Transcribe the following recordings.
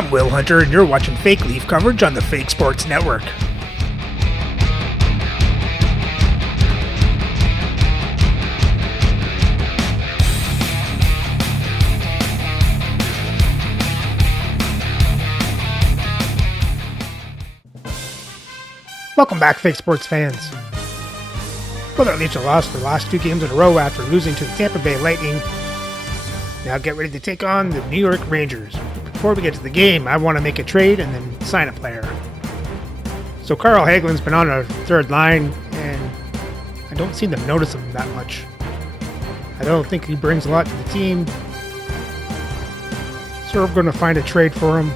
I'm Will Hunter, and you're watching Fake Leaf coverage on the Fake Sports Network. Welcome back, Fake Sports fans. Well, the Leafs have lost their last 2 games in a row after losing to the Tampa Bay Lightning. Now get ready to take on the New York Rangers. Before we get to the game, I want to make a trade and then sign a player. So Carl Hagelin's been on our third line, and I don't seem to notice him that much. I don't think he brings a lot to the team. So we're going to find a trade for him.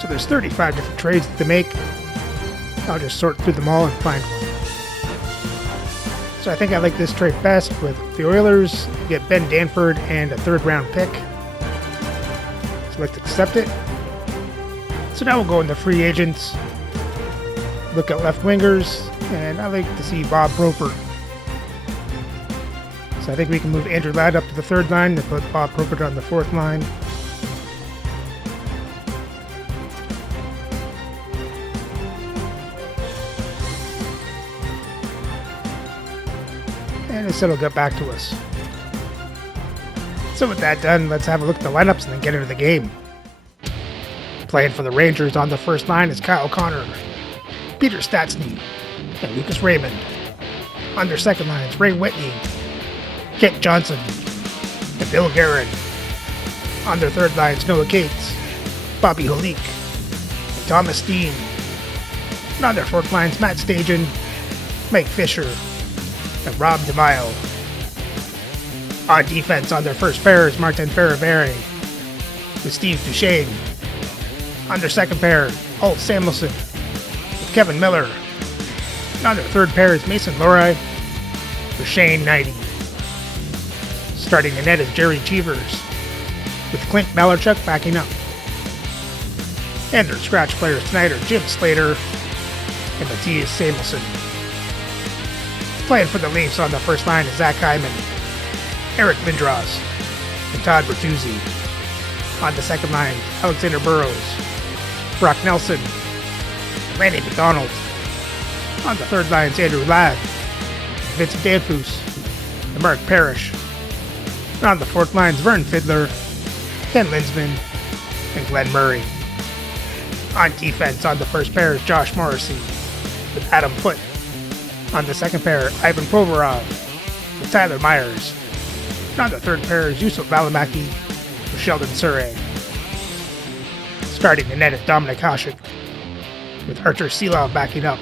So there's 35 different trades to make. I'll just sort through them all and find one. So I think I like this trade best with the Oilers. Get Ben Danford and a 3rd round pick. So let's accept it. So now we'll go into free agents. Look at left wingers. And I like to see Bob Roper. So I think we can move Andrew Ladd up to the 3rd line and put Bob Roper on the 4th line. And it said it'll get back to us. So with that done, let's have a look at the lineups and then get into the game. Playing for the Rangers on the first line is Kyle Connor, Peter Stastny, and Lucas Raymond. On their second line is Ray Whitney, Kent Johnson, and Bill Guerin. On their third line is Noah Cates, Bobby Holik, and Thomas Steen. And on their fourth line is Matt Stajan, Mike Fisher, and Rob DeMaio. On defense on their first pair is Martin Ferravere with Steve Duchesne. On their second pair, Holt Samuelson with Kevin Miller. And on their third pair is Mason Lohrei with Shane Knighty. Starting the net is Jerry Cheevers with Clint Malarchuk backing up. And their scratch players tonight are Jim Slater and Matthias Samuelson. Playing for the Leafs on the first line is Zach Hyman, Eric Lindros, and Todd Bertuzzi. On the second line, Alexander Burrows, Brock Nelson, and Randy McDonald. On the third line is Andrew Ladd, Vincent Danfus, and Mark Parrish. And on the fourth line is Vern Fiddler, Ken Linsman, and Glenn Murray. On defense on the first pair is Josh Morrissey with Adam Foote. On the second pair, Ivan Provorov with Tyler Myers. And on the third pair is Yusuf Valimaki with Sheldon Surrey. Starting the net is Dominic Hasek with Archer Seelov backing up.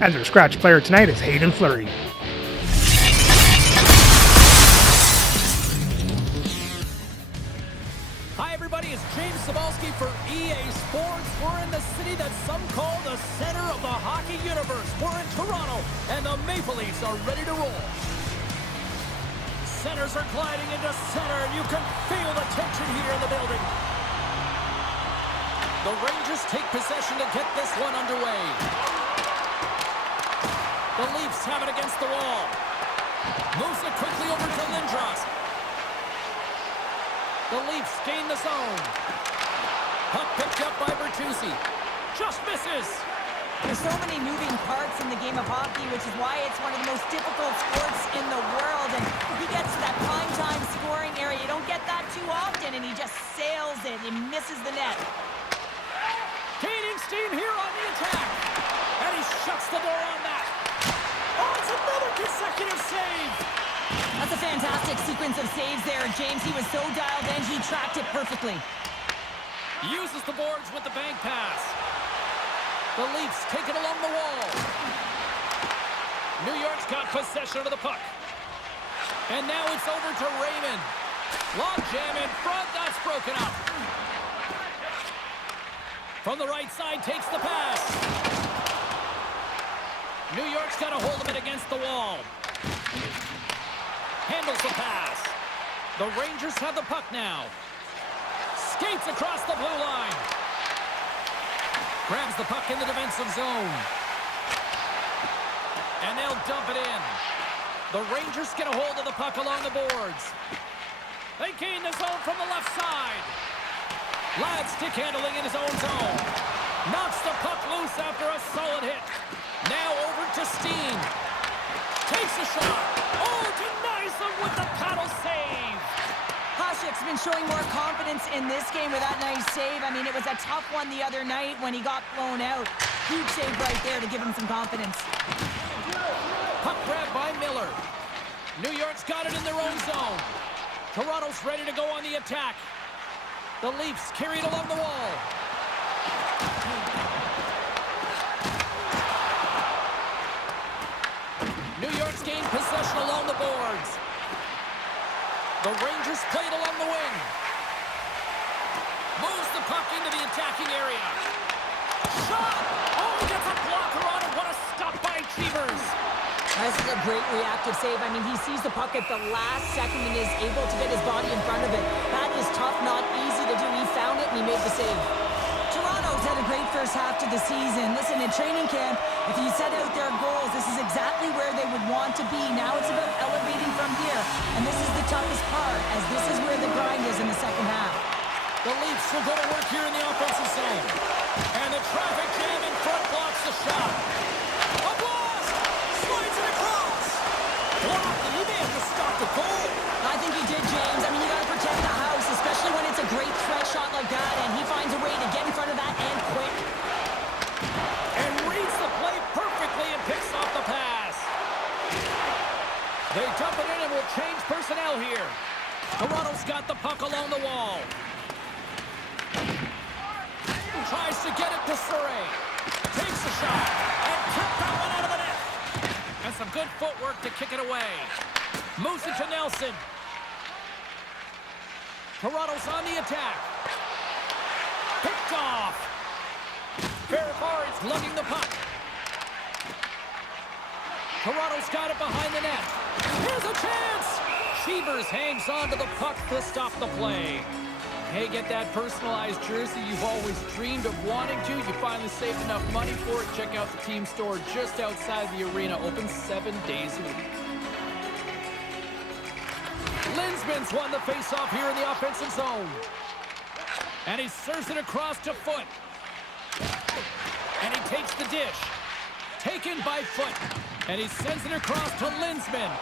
And their scratch player tonight is Hayden Fleury. Hi everybody, it's James Cebulski for EA Sports. We're in the city that some call the center of the hockey universe. We're in Toronto, and the Maple Leafs are ready to roll. Centers are gliding into center, and you can feel the tension here in the building. The Rangers take possession to get this one underway. The Leafs have it against the wall. Moves it quickly over to Lindros. The Leafs gain the zone. Puck picked up by Bertuzzi. Just misses. There's so many moving parts in the game of hockey, which is why it's one of the most difficult sports in the world. And he gets to that prime time scoring area. You don't get that too often, and he just sails it and misses the net. Gaining steam here on the attack. And he shuts the door on that. Oh, it's another consecutive save. That's a fantastic sequence of saves there, James. He was so dialed in, he tracked it perfectly. Uses the boards with the bank pass. The Leafs take it along the wall. New York's got possession of the puck. And now it's over to Raymond. Long jam in front, that's broken up. From the right side, takes the pass. New York's got a hold of it against the wall. Handles the pass. The Rangers have the puck now. Skates across the blue line. Grabs the puck in the defensive zone. And they'll dump it in. The Rangers get a hold of the puck along the boards. They gain the zone from the left side. Ladd stick handling in his own zone. Knocks the puck loose after a solid hit. Now over to Steen. Takes a shot. Oh, denies him with the paddle save. Hasek's been showing more confidence in this game with that nice save. I mean, it was a tough one the other night when he got blown out. Huge save right there to give him some confidence. Puck grab by Miller. New York's got it in their own zone. Toronto's ready to go on the attack. The Leafs carried along the wall. New York's gained possession along the boards. The Rangers played along the wing. Moves the puck into the attacking area. Shot! Oh, he gets a blocker on it. What a stop by Cheevers. This is a great reactive save. I mean, he sees the puck at the last second and is able to get his body in front of it. That is tough, not easy to do. He found it and he made the save. Toronto's had a great first half to the season. Listen, in training camp, if you set out their goals, this is exactly where they would want to be. Now it's about elevating from here. And this is the toughest part, as this is where the grind is in the second half. The Leafs will go to work here in the offensive zone. And the traffic jam in front blocks the shot. A blast! Slides it across! Blocked. He may have to stop the goal. I think he did, James. I mean, you got to protect the house, especially when it's a great threat shot like that, and he finds a way to get in front of that and quick. And reads the play perfectly and picks off the pass. They dump it in and will change personnel here. Toronto's got the puck along the wall. Tries to get it to Surrey. Takes the shot. And kept that one out of the net. And some good footwork to kick it away. Moves it to Nelson. Toronto's on the attack. Picked off. Ferrari's lugging the puck. Toronto's got it behind the net. Here's a chance. Cheevers hangs on to the puck to stop the play. Hey, get that personalized jersey you've always dreamed of wanting to. You finally saved enough money for it. Check out the team store just outside the arena. Open 7 days a week. Linsman's won the faceoff here in the offensive zone. And he serves it across to Foot. And he takes the dish. Taken by Foot. And he sends it across to Linsman.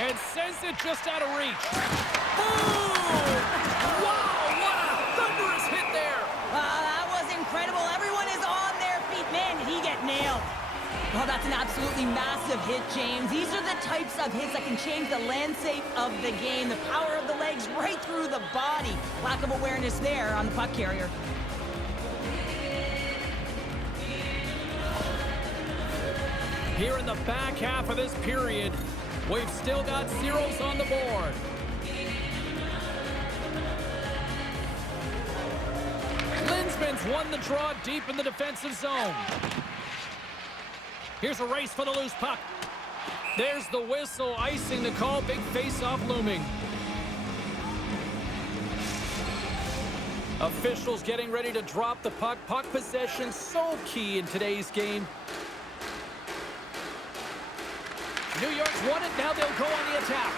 And sends it just out of reach. Boom! Wow! Hit there. That was incredible. Everyone is on their feet. Man, did he get nailed. Well, that's an absolutely massive hit, James. These are the types of hits that can change the landscape of the game. The power of the legs right through the body. Lack of awareness there on the puck carrier. Here in the back half of this period, we've still got zeros on the board. Linsman's won the draw deep in the defensive zone. Here's a race for the loose puck. There's the whistle, icing the call. Big face-off looming. Officials getting ready to drop the puck. Puck possession so key in today's game. New York's won it. Now they'll go on the attack.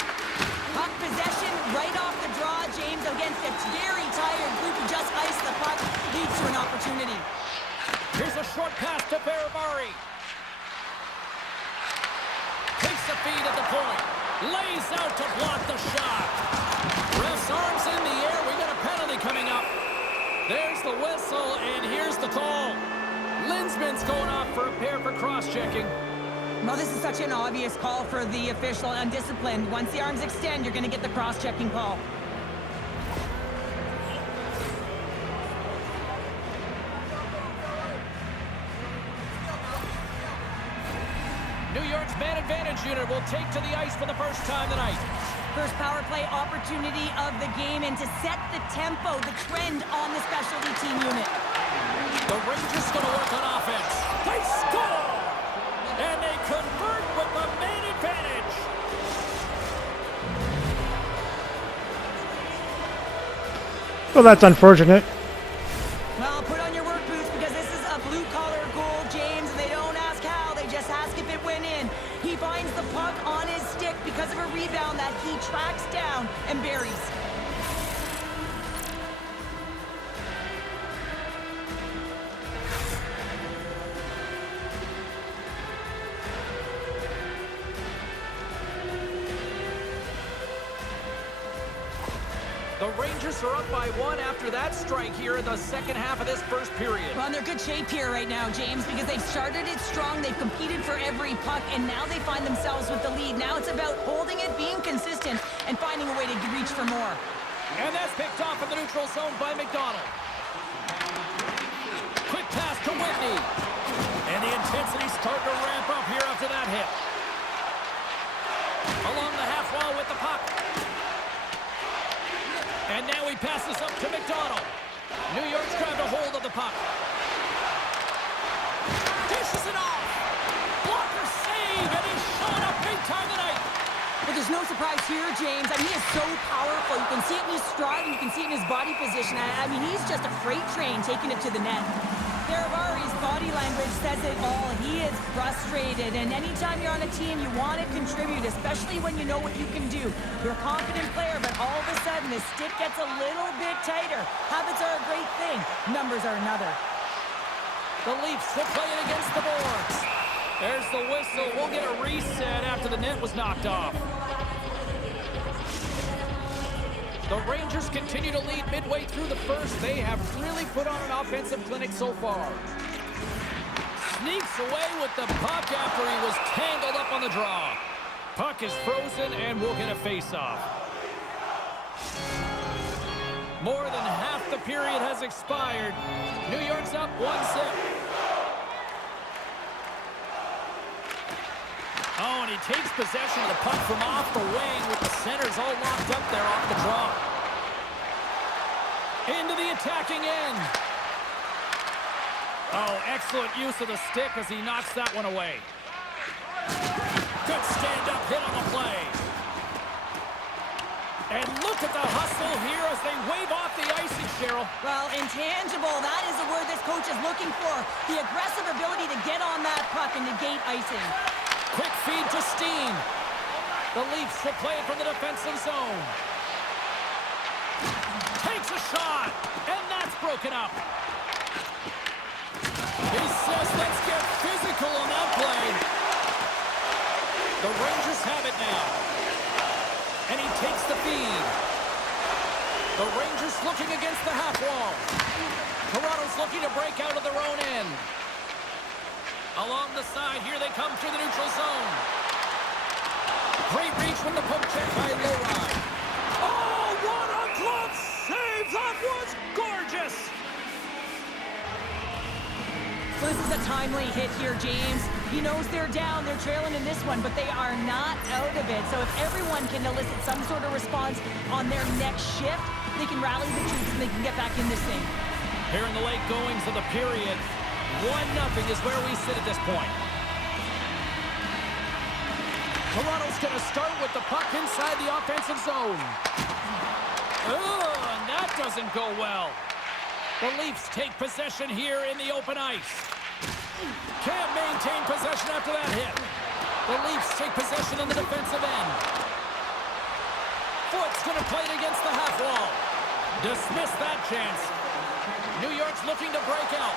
Puck possession right off the draw, James, against a very tired group who just iced the puck. Leads to an opportunity. Here's a short pass to Ferrari. Takes the feed at the point. Lays out to block the shot. Ref's arms in the air. We got a penalty coming up. There's the whistle, and here's the call. Linsman's going off for a pair for cross-checking. Well, this is such an obvious call for the official, undisciplined. Once the arms extend, you're going to get the cross-checking call. New York's man advantage unit will take to the ice for the first time tonight. First power play opportunity of the game, and to set the tempo, the trend on the specialty team unit. The Rangers going to work on offense. They score! And they convert with the man advantage. Well, that's unfortunate. Well, put on your work boots because this is a blue-collar goal, James. They don't ask how, they just ask if it went in. He finds the puck on his stick because of a rebound that he tracks down and buries. The Rangers are up by 1 after that strike here in the second half of this first period. Well, they're good shape here right now, James, because they've started it strong. They've competed for every puck, and now they find themselves with the lead. Now it's about holding it, being consistent, and finding a way to reach for more. And that's picked off in the neutral zone by McDonald. Quick pass to Whitney. And the intensity's starting to ramp up here after that hit. Along the half wall with the puck. And now he passes up to McDonald. New York's grabbed a hold of the puck. Dishes it off. Blocker save, and he's showing up big time tonight. But there's no surprise here, James. I mean, he is so powerful. You can see it in his stride, and you can see it in his body position. I mean, he's just a freight train taking it to the net. Terravari's body language says it all. He is frustrated, and anytime you're on a team, you want to contribute, especially when you know what you can do. You're a confident player, but all of a sudden, the stick gets a little bit tighter. Habits are a great thing. Numbers are another. The Leafs will play it against the boards. There's the whistle. We'll get a reset after the net was knocked off. The Rangers continue to lead midway through the first. They have really put on an offensive clinic so far. Sneaks away with the puck after he was tangled up on the draw. Puck is frozen and we'll get a face-off. More than half the period has expired. New York's up 1-0. Oh, and he takes possession of the puck from off the wing with the centers all locked up there off the draw. Into the attacking end. Oh, excellent use of the stick as he knocks that one away. Good stand-up hit on the play. And look at the hustle here as they wave off the icing, Cheryl. Well, intangible, that is the word this coach is looking for. The aggressive ability to get on that puck and negate icing. Quick feed to Steen. The Leafs will play it from the defensive zone. Takes a shot, and that's broken up. He says, let's get physical on that play. The Rangers have it now. And he takes the feed. The Rangers looking against the half wall. Toronto's looking to break out of their own end. Along the side, here they come through the neutral zone. Great reach from the poke check by Lowry. Oh, what a glove save! That was gorgeous! This is a timely hit here, James. He knows they're down, they're trailing in this one, but they are not out of it. So if everyone can elicit some sort of response on their next shift, they can rally the troops and they can get back in this thing. Here in the late goings of the period, 1-0 is where we sit at this point. Toronto's going to start with the puck inside the offensive zone. Oh, and that doesn't go well. The Leafs take possession here in the open ice. Can't maintain possession after that hit. The Leafs take possession in the defensive end. Foot's going to play it against the half wall. Dismiss that chance. New York's looking to break out.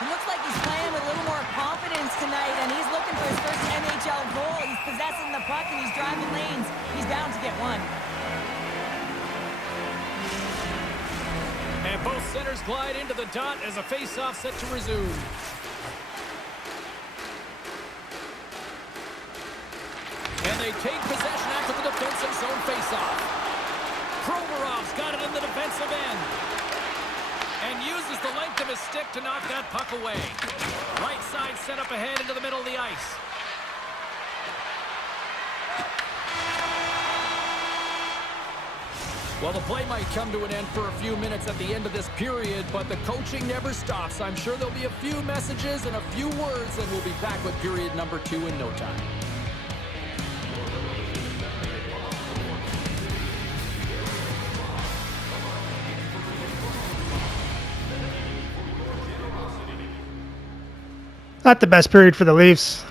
It looks like he's playing with a little more confidence tonight, and he's looking for his first NHL goal. He's possessing the puck, and he's driving lanes. He's bound to get one. And both centers glide into the dot as a face-off set to resume. And they take possession after the defensive zone face-off. Provorov's got it in the defensive end. And uses the length of his stick to knock that puck away. Right side set up ahead into the middle of the ice. Well, the play might come to an end for a few minutes at the end of this period, but the coaching never stops. I'm sure there'll be a few messages and a few words, and we'll be back with period number 2 in no time. Not the best period for the Leafs.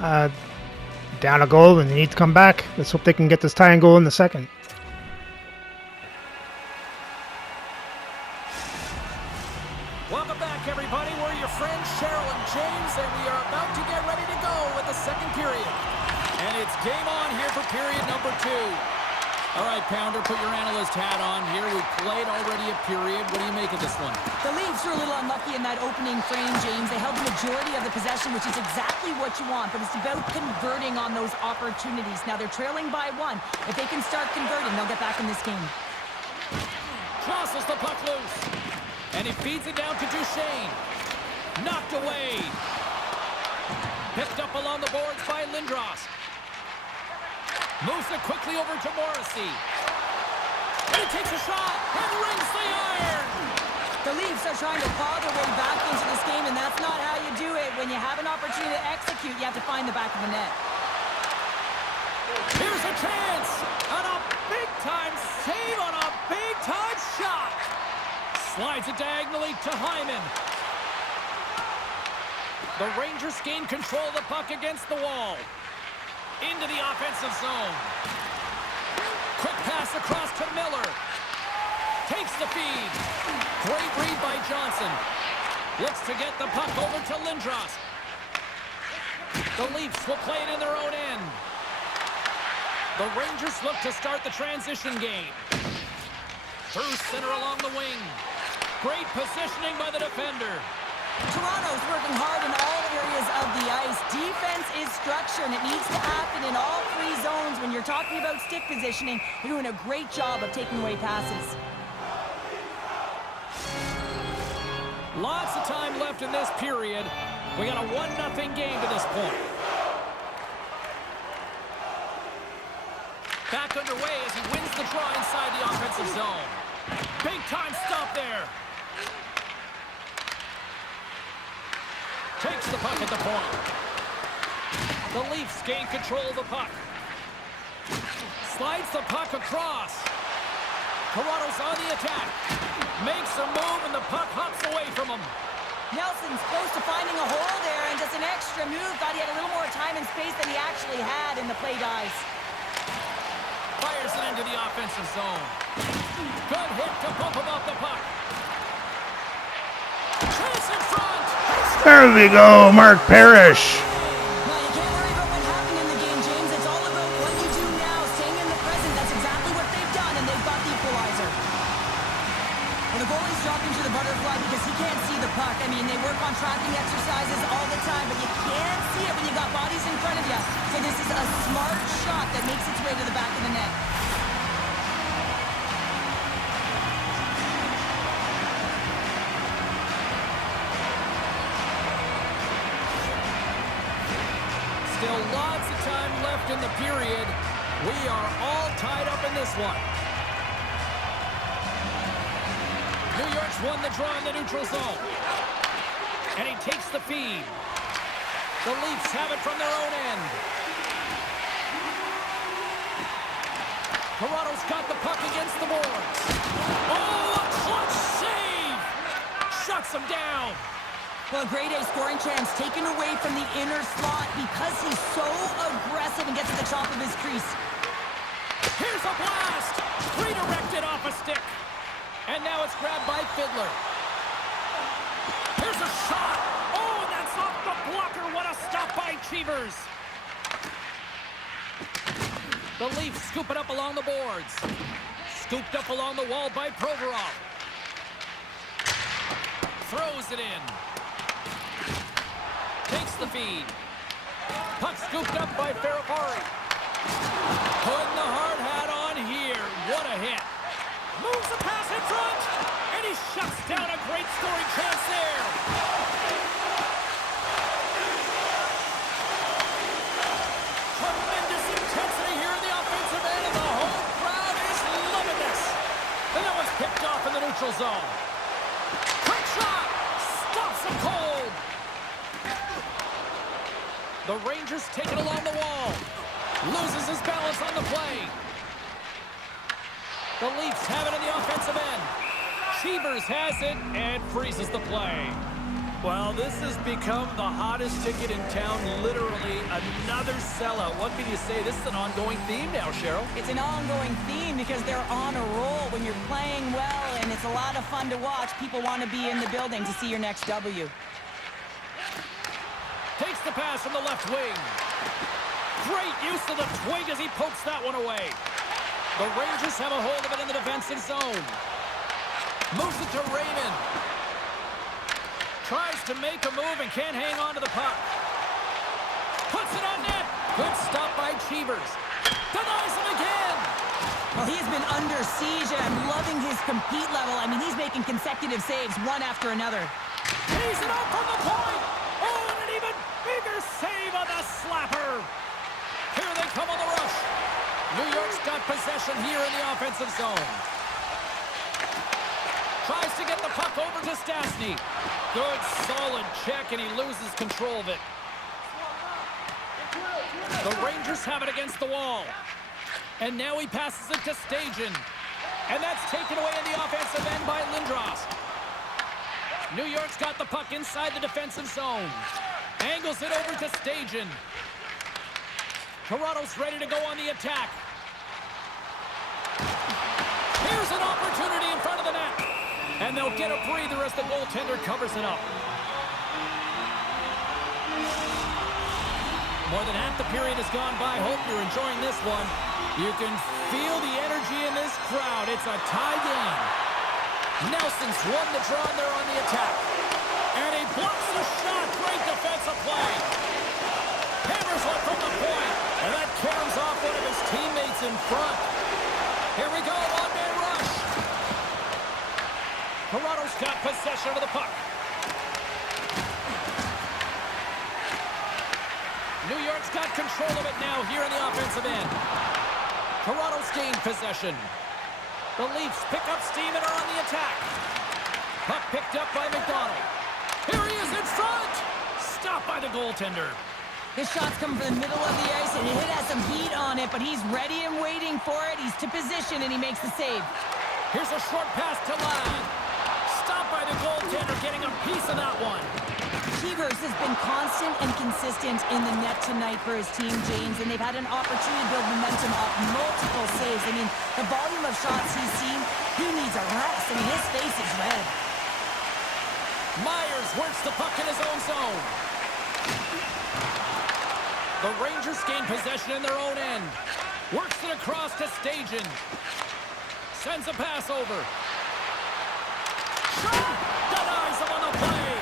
Down a goal and they need to come back. Let's hope they can get this tying goal in the second. Welcome back, everybody. We're your friends, Cheryl and James, and we are about to get ready to go with the second period. And it's game on here for period number 2. All right, Pounder, put your analyst hat on here. We played already a period. What do you make of this one? The Leafs were a little unlucky in that opening frame, James. They held the majority of the possession, which is exactly what you want, but it's about converting on those opportunities. Now they're trailing by 1. If they can start converting, they'll get back in this game. Crosses the puck loose. And he feeds it down to Duchesne. Knocked away. Picked up along the boards by Lindros. Moves it quickly over to Morrissey. And he takes a shot and rings the iron. The Leafs are trying to claw their way back into this game, and that's not how you do it. When you have an opportunity to execute, you have to find the back of the net. Here's a chance. And a big-time save on a big-time shot. Slides it diagonally to Hyman. The Rangers gain control of the puck against the wall. Into the offensive zone. Quick pass across to Miller. Takes the feed. Great read by Johnson. Looks to get the puck over to Lindros. The Leafs will play it in their own end. The Rangers look to start the transition game. Through center along the wing. Great positioning by the defender. Toronto's working hard in all areas of the ice. Defense is structure, and it needs to happen in all 3 zones. When you're talking about stick positioning, they're doing a great job of taking away passes. Lots of time left in this period. We got a 1-0 game to this point. Back underway as he wins the draw inside the offensive zone. Big time stop there. Takes the puck at the point. The Leafs gain control of the puck. Slides the puck across. Toronto's on the attack. Makes a move and the puck hops away from him. Nelson's close to finding a hole there and does an extra move. Thought he had a little more time and space than he actually had, and the play dies. Fires it into the offensive zone. Good hit to bump him off the puck. Chase in front. There we go, Mark Parrish. Well, you can't worry about what happened in the game, James. It's all about what you do now, staying in the present. That's exactly what they've done, and they've got the equalizer. Well, the goalie's dropping to the butterfly because he can't see the puck. I mean, they work on tracking exercises all the time, but you can't see it when you got bodies in front of you. So this is a smart shot that makes its way to the back of the net. Still lots of time left in the period. We are all tied up in this one. New York's won the draw in the neutral zone. And he takes the feed. The Leafs have it from their own end. Toronto's got the puck against the boards. Oh, a clutch save! Shuts him down. Well, grade A scoring chance taken away from the inner slot because he's so aggressive and gets to the top of his crease. Here's a blast! Redirected off a stick. And now it's grabbed by Fiddler. Here's a shot! Oh, and that's off the blocker! What a stop by Cheevers! The Leafs scoop it up along the boards. Scooped up along the wall by Provorov. Throws it in. Takes the feed. Puck scooped up by Ferrapari. Putting the hard hat on here. What a hit. Moves the pass in front. And he shuts down a great scoring chance there. Tremendous intensity here in the offensive end. And the whole crowd is loving this. And that one's picked off in the neutral zone. Quick shot. Stops him cold. The Rangers take it along the wall. Loses his balance on the play. The Leafs have it in the offensive end. Cheevers has it and freezes the play. Well, this has become the hottest ticket in town. Literally another sellout. What can you say? This is an ongoing theme now, Cheryl. It's an ongoing theme because they're on a roll. When you're playing well and it's a lot of fun to watch, people want to be in the building to see your next W. Takes the pass from the left wing. Great use of the twig as he pokes that one away. The Rangers have a hold of it in the defensive zone. Moves it to Raymond. Tries to make a move and can't hang on to the puck. Puts it on net. Good stop by Cheevers. Denies him again. Well, he's been under siege, and I'm loving his compete level. I mean, he's making consecutive saves one after another. He's it up from the point. Oh, and an even bigger save on the slapper. Here they come on the rush. New York's got possession here in the offensive zone. Tries to get the puck over to Stastny. Good, solid check, and he loses control of it. The Rangers have it against the wall. And now he passes it to Stajan. And that's taken away in the offensive end by Lindros. New York's got the puck inside the defensive zone. Angles it over to Stajan. Toronto's ready to go on the attack. Here's an opportunity in front of the net. And they'll get a breather as the goaltender covers it up. More than half the period has gone by. Hope you're enjoying this one. You can feel the energy in this crowd. It's a tie game. Nelson's won the draw there on the attack. And he blocks the shot. Great defensive play. Hammers one from the point. And that caroms off one of his teammates in front. Here we go, one-man rush. Toronto's got possession of the puck. New York's got control of it now here in the offensive end. Toronto's gained possession. The Leafs pick up steam and are on the attack. Puck picked up by McDonald. Here he is in front. Stopped by the goaltender. This shot's coming from the middle of the ice, and it has some heat on it, but he's ready and waiting for it. He's to position, and he makes the save. Here's a short pass to Ladd. Stopped by the goaltender, getting a piece of that one. Cheevers has been constant and consistent in the net tonight for his team, James, and they've had an opportunity to build momentum off multiple saves. I mean, the volume of shots he's seen, he needs a rest. I mean, his face is red. Myers works the puck in his own zone. The Rangers gain possession in their own end. Works it across to Stajan. Sends a pass over. Shot! Denies him on the play.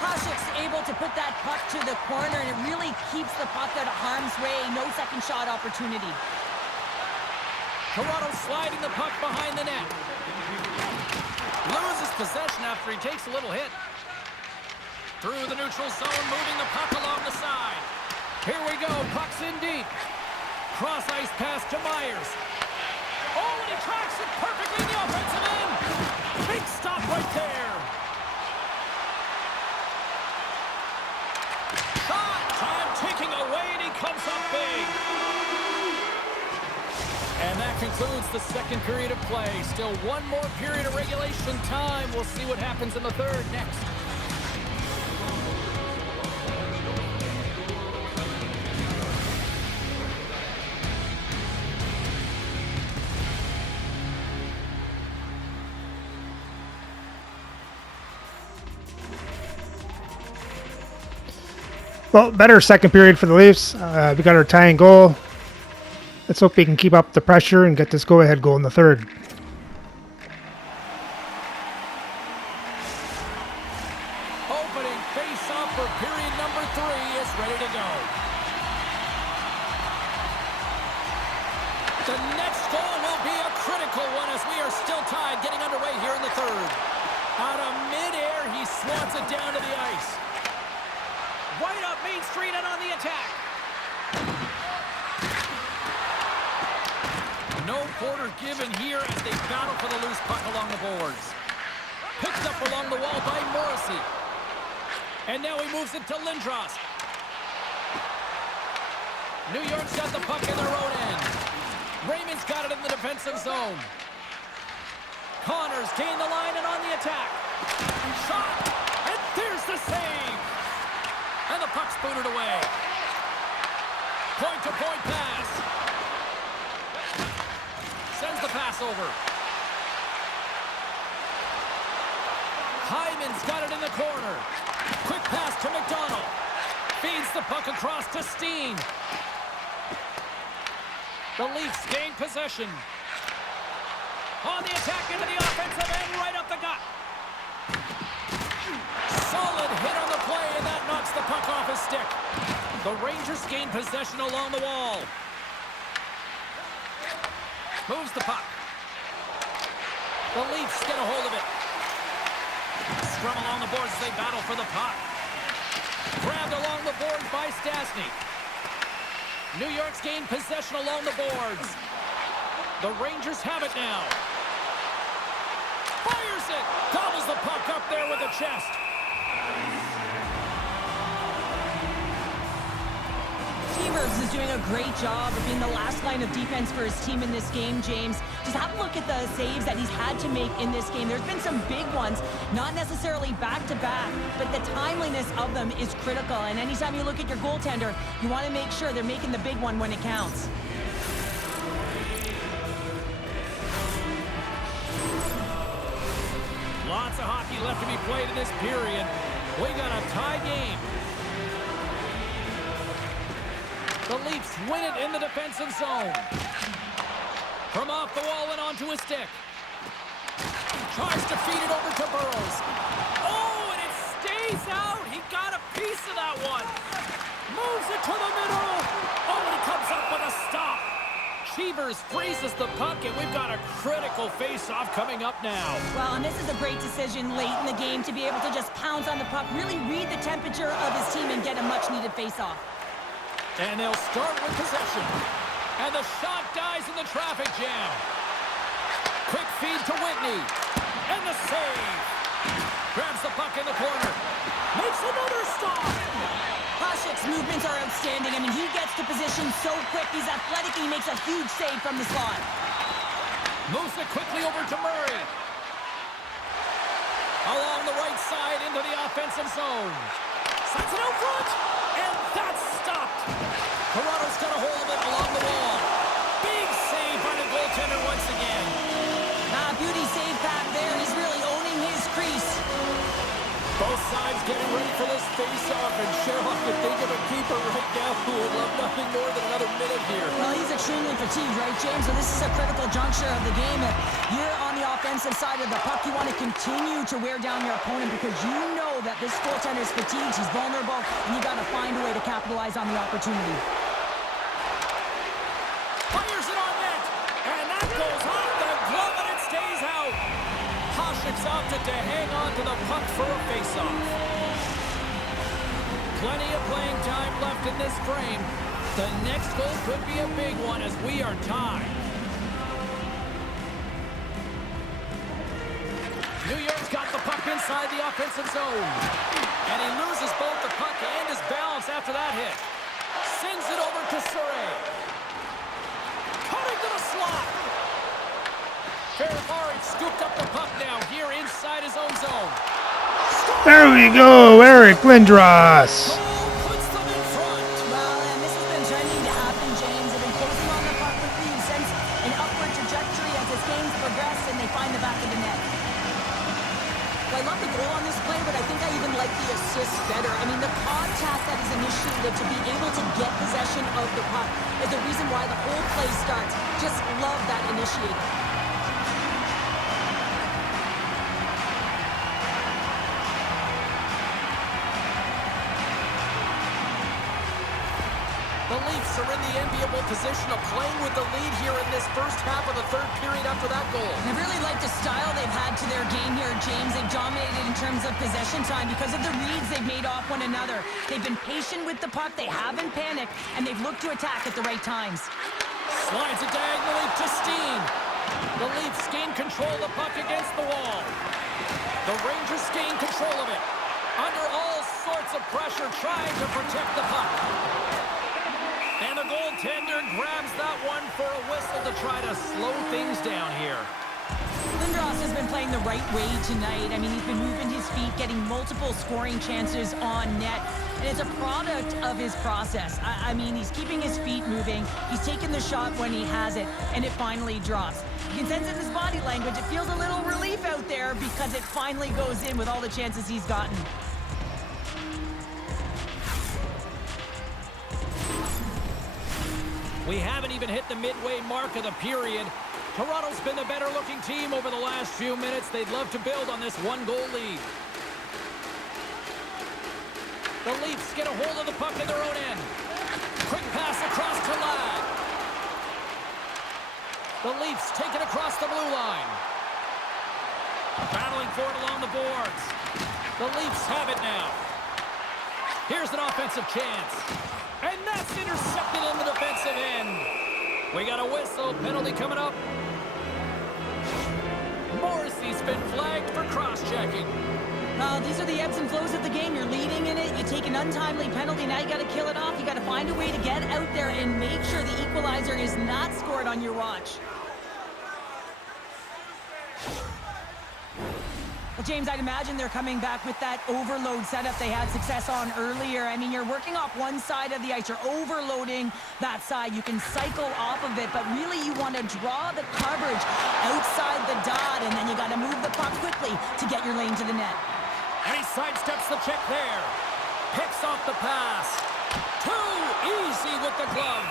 Hasek's able to put that puck to the corner, and it really keeps the puck out of harm's way. No second shot opportunity. Toronto sliding the puck behind the net. Loses possession after he takes a little hit. Through the neutral zone, moving the puck along the side. Here we go, puck's in deep. Cross ice pass to Myers. Oh, and he tracks it perfectly in the offensive end. Big stop right there. Shot, time ticking away, and he comes up big. And that concludes the second period of play. Still one more period of regulation time. We'll see what happens in the third next. Well, better second period for the Leafs. We got our tying goal. Let's hope we can keep up the pressure and get this go-ahead goal in the third. Opening face-off for period number 3 is ready to go. The next goal will be a critical one as we are still tied, getting underway here in the third. Out of midair, he swats it down to the ice. Right up Main Street and on the attack. No quarter given here as they battle for the loose puck along the boards. Picked up along the wall by Morrissey. And now he moves it to Lindros. New York's got the puck in their own end. Raymond's got it in the defensive zone. Connors gained the line and on the attack. Shot! And there's the save! And the puck's booted away. Point-to-point pass. Sends the pass over. Hyman's got it in the corner. Quick pass to McDonald. Feeds the puck across to Steen. The Leafs gain possession. On the attack into the offensive end, right up the gut. Solid hit on the play, and that knocks the puck off his stick. The Rangers gain possession along the wall. Moves the puck. The Leafs get a hold of it. Scrum along the boards as they battle for the puck. Grabbed along the boards by Stastny. New York's gained possession along the boards. The Rangers have it now. Fires it. Gobbles the puck up there with the chest. Chivers is doing a great job of being the last line of defense for his team in this game, James. Just have a look at the saves that he's had to make in this game. There's been some big ones, not necessarily back-to-back, but the timeliness of them is critical. And anytime you look at your goaltender, you want to make sure they're making the big one when it counts. Lots of hockey left to be played in this period. We got a tie game. The Leafs win it in the defensive zone. From off the wall and onto his stick. Tries to feed it over to Burrows. Oh, and it stays out. He got a piece of that one. Moves it to the middle. Oh, and he comes up with a stop. Chivers freezes the puck, and we've got a critical face-off coming up now. Well, and this is a great decision late in the game to be able to just pounce on the puck, really read the temperature of his team and get a much-needed face-off. And they'll start with possession. And the shot dies in the traffic jam. Quick feed to Whitney. And the save. Grabs the puck in the corner. Makes another stop. Hasek's movements are outstanding. I mean, he gets to position so quick. He's athletic. He makes a huge save from the slot. Moves it quickly over to Murray. Along the right side into the offensive zone. Sends it out front. And that's stopped. Toronto's got a hold of it along the wall. Big save by the goaltender once again. Beauty save back there. He's really owning his crease. Both sides getting ready for this face-off, and Sherlock could think of a keeper right now who would love nothing more than another minute here. Well, he's extremely fatigued, right, James? So this is a critical juncture of the game. If you're on the offensive side of the puck, you want to continue to wear down your opponent because you know that this goaltender is fatigued, he's vulnerable, and you got to find a way to capitalize on the opportunity. Fires it on net, and that goes off the glove, and it stays out. Hasek's opted to hang on to the puck for a face-off. Plenty of playing time left in this frame. The next goal could be a big one as we are tied. New York's got the puck inside the offensive zone. And he loses both the puck and his balance after that hit. Sends it over to Surrey. Cutting to the slot. Ferrari scooped up the puck now here inside his own zone. There we go, Eric Lindros. Puts them in front. Well, and this has been trending to happen, James. They've been closing on the puck with the sense an upward trajectory as this game's progressed, and they find the back of the net. Well, I love the goal on this play, but I think I even like the assist better. I mean, the contact that is initiated to be able to get possession of the puck is the reason why the whole play starts. Just love that initiator. The Leafs are in the enviable position of playing with the lead here in this first half of the third period after that goal. I really like the style they've had to their game here, James. They've dominated in terms of possession time because of the reads they've made off one another. They've been patient with the puck, they haven't panicked, and they've looked to attack at the right times. Slides it diagonally to Steen. The Leafs gain control of the puck against the wall. The Rangers gain control of it. Under all sorts of pressure, trying to protect the puck. And the goaltender grabs that one for a whistle to try to slow things down here. Lindros has been playing the right way tonight. I mean, he's been moving his feet, getting multiple scoring chances on net. And it's a product of his process. I mean, he's keeping his feet moving. He's taking the shot when he has it, and it finally drops. You can sense in his body language, it feels a little relief out there because it finally goes in with all the chances he's gotten. We haven't even hit the midway mark of the period. Toronto's been the better-looking team over the last few minutes. They'd love to build on this one-goal lead. The Leafs get a hold of the puck in their own end. Quick pass across to Ladd. The Leafs take it across the blue line. Battling for it along the boards. The Leafs have it now. Here's an offensive chance. And that's intercepted in the defensive end. We got a whistle. Penalty coming up. Morrissey's been flagged for cross-checking. These are the ebbs and flows of the game. You're leading in it. You take an untimely penalty. Now you got to kill it off. You got to find a way to get out there and make sure the equalizer is not scored on your watch. Well, James, I'd imagine they're coming back with that overload setup they had success on earlier. I mean, you're working off one side of the ice. You're overloading that side. You can cycle off of it, but really you want to draw the coverage outside the dot, and then you got to move the puck quickly to get your lane to the net. And he sidesteps the check there. Picks off the pass. Too easy with the glove.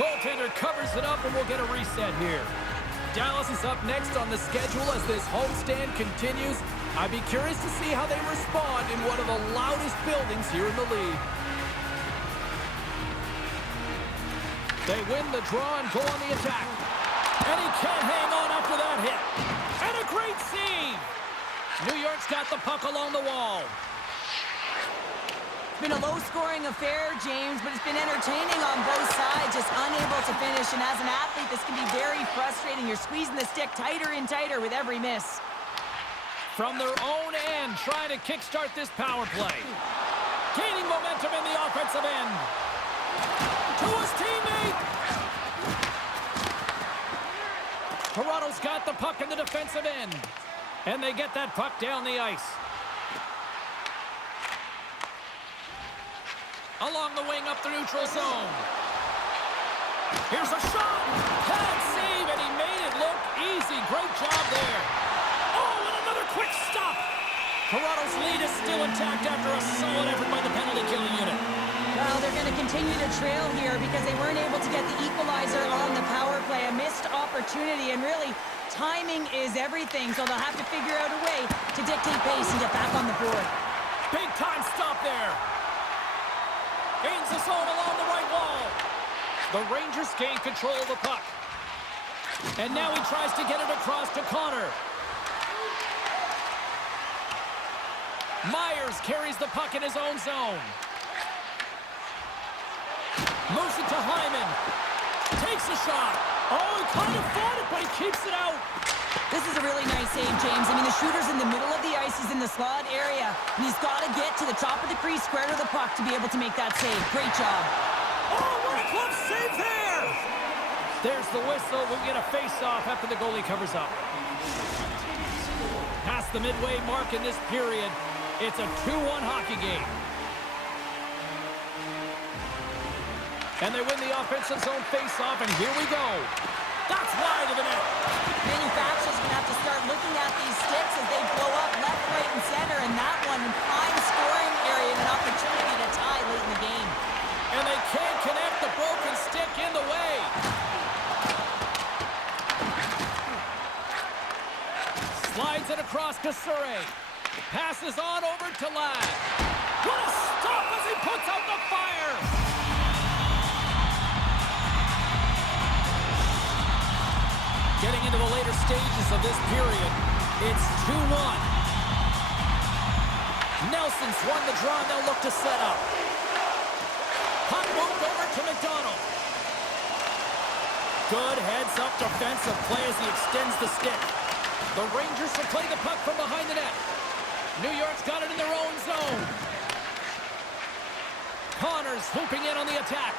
Goaltender covers it up, and we'll get a reset here. Dallas is up next on the schedule as this homestand continues. I'd be curious to see how they respond in one of the loudest buildings here in the league. They win the draw and go on the attack. And he can't hang on after that hit. And a great save! New York's got the puck along the wall. It's been a low-scoring affair, James, but it's been entertaining on both sides, just unable to finish. And as an athlete, this can be very frustrating. You're squeezing the stick tighter and tighter with every miss. From their own end, trying to kickstart this power play. Gaining momentum in the offensive end. To his teammate. Toronto's got the puck in the defensive end. And they get that puck down the ice. Along the wing up the neutral zone. Here's a shot. Bad save, and he made it look easy. Great job there. Oh, and another quick stop. Toronto's lead is still intact after a solid effort by the penalty-killing unit. Well, they're going to continue to trail here because they weren't able to get the equalizer on the power play. A missed opportunity, and really, timing is everything, so they'll have to figure out a way to dictate pace and get back on the board. Big time stop there. Gains the zone along the right wall. The Rangers gain control of the puck. And now he tries to get it across to Connor. Myers carries the puck in his own zone. Moves it to Hyman. Takes a shot. Oh, he kind of fought it, but he keeps it out. This is a really nice save, James. I mean, the shooter's in the middle of the ice. He's in the slot area. And he's got to get to the top of the crease, square to the puck to be able to make that save. Great job. Oh, what a glove save there! There's the whistle. We'll get a face-off after the goalie covers up. Past the midway mark in this period, it's a 2-1 hockey game. And they win the offensive zone face-off, and here we go. That's wide of the net. Manufacturers are going to have to start looking at these sticks as they blow up left, right, and center. And that one, prime scoring area, and an opportunity to tie late in the game. And they can't connect the broken stick in the way. Slides it across to Surrey. Passes on over to Ladd. What a stop as he puts out the fire. Getting into the later stages of this period, it's 2-1. Nelson's won the draw, and they'll look to set up. Puck moved over to McDonald. Good heads-up defensive play as he extends the stick. The Rangers will play the puck from behind the net. New York's got it in their own zone. Connors hooping in on the attack.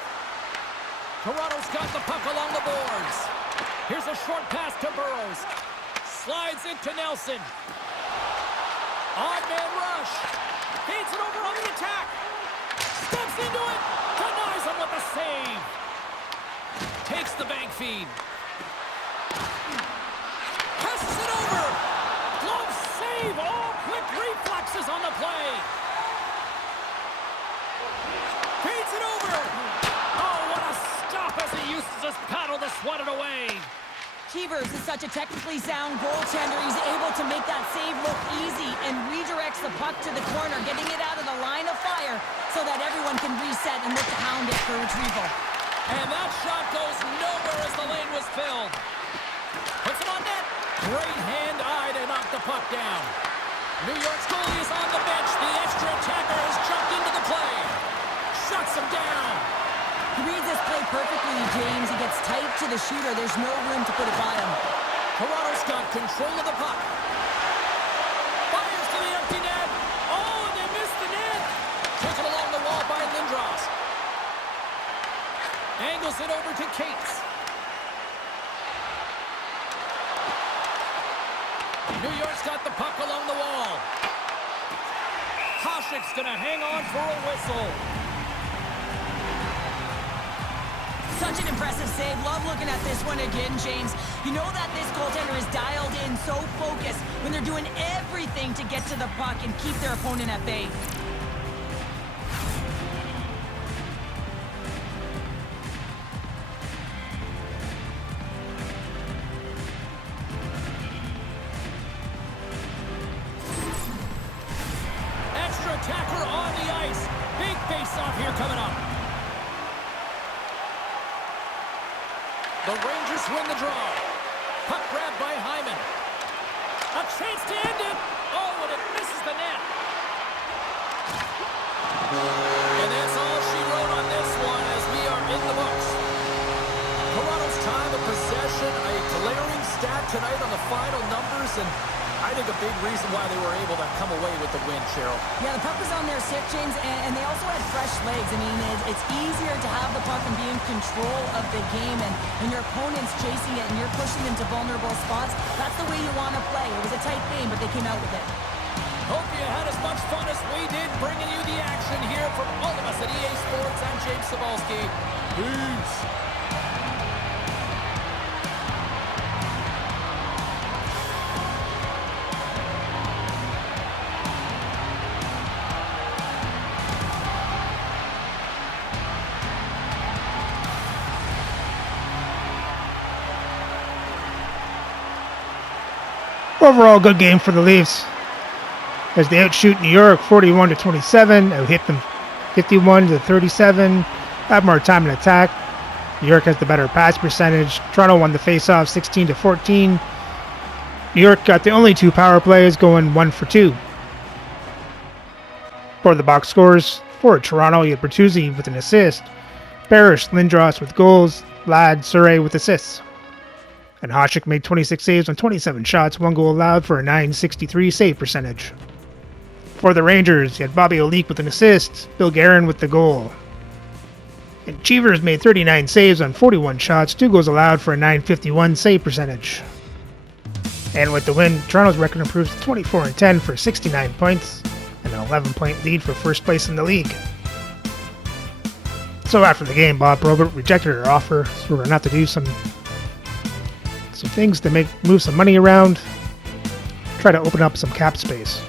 Toronto's got the puck along the boards. Here's a short pass to Burrows. Slides into Nelson. Odd man rush. Feeds it over on the attack. Steps into it. Denies him with a save. Takes the bank feed. Passes it over. Glove save. All quick reflexes on the play. Feeds it over. Oh, what a stop as he uses such a technically sound goaltender. He's able to make that save look easy and redirects the puck to the corner, getting it out of the line of fire so that everyone can reset and look to hound it for retrieval. And that shot goes nowhere as the lane was filled. Puts it on net. Great hand-eye to knock the puck down. New York's goalie is on the bench. The extra attacker has jumped into the play. Shuts him down. He reads this play perfectly, James. He gets tight to the shooter. There's no room to put it by him. Toronto's got control of the puck. Fires to the empty net. Oh, and they missed the net. Taken along the wall by Lindros. Angles it over to Cates. New York's got the puck along the wall. Hasek's going to hang on for a whistle. Such an impressive save. Love looking at this one again, James. You know that this goaltender is dialed in, so focused when they're doing everything to get to the puck and keep their opponent at bay. Extra attacker on the ice. Big face-off here coming up. The Rangers win the draw. Puck grab by Hyman. A chance to end it. Oh, and it misses the net. And that's all she wrote on this one as we are in the books. Toronto's time of possession, a glaring stat tonight on the final numbers, and I think a big reason why they were able to come away with the win, Cheryl. Yeah, the puck was on their stick, James, and they also had fresh legs. I mean, it's easier to have the puck and be in control of the game, and your opponent's chasing it, and you're pushing them to vulnerable spots. That's the way you want to play. It was a tight game, but they came out with it. Hope you had as much fun as we did bringing you the action here from all of us at EA Sports. I'm James Cebulski. Peace. Overall, good game for the Leafs as they outshoot New York 41-27, out-hit them 51-37, have more time in attack. New York has the better pass percentage. Toronto won the face-off 16-14. New York got the only two power plays, going 1 for 2. For the box scores, for Toronto, you had Bertuzzi with an assist, Parrish, Lindros with goals, Ladd, Surrey with assists. And Hasek made 26 saves on 27 shots, 1 goal allowed for a .963 save percentage. For the Rangers, you had Bobby Olik with an assist, Bill Guerin with the goal. And Cheevers made 39 saves on 41 shots, 2 goals allowed for a .951 save percentage. And with the win, Toronto's record improves to 24-10 for 69 points, and an 11-point lead for first place in the league. So after the game, Bob Probert rejected her offer, so we're going to have to do some things to move some money around, try to open up some cap space.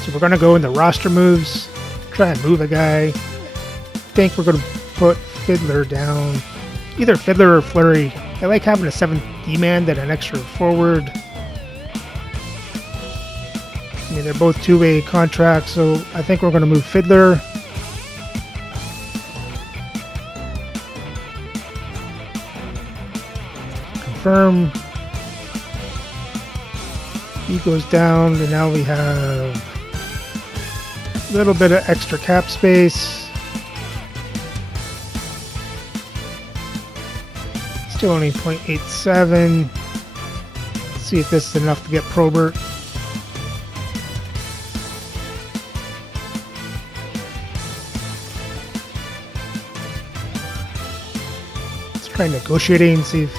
So we're going to go in the roster moves, try and move a guy. I think we're going to put Fiddler down, either Fiddler or Fleury. I like having a 7th D-man than an extra forward. I mean, they're both two-way contracts, so I think we're going to move Fiddler. Confirm. He goes down, and now we have a little bit of extra cap space. Still only 0.87. Let's see if this is enough to get Probert. Let's try negotiating and see if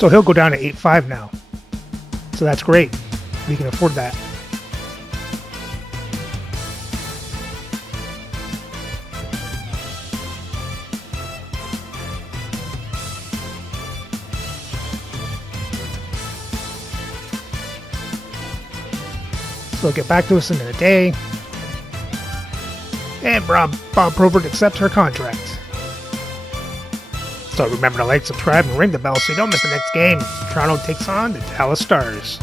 So he'll go down to 8-5 now. So that's great. We can afford that. So they'll get back to us in a day. And Bob Probert accepts her contract. So remember to like, subscribe, and ring the bell so you don't miss the next game. Toronto takes on the Dallas Stars.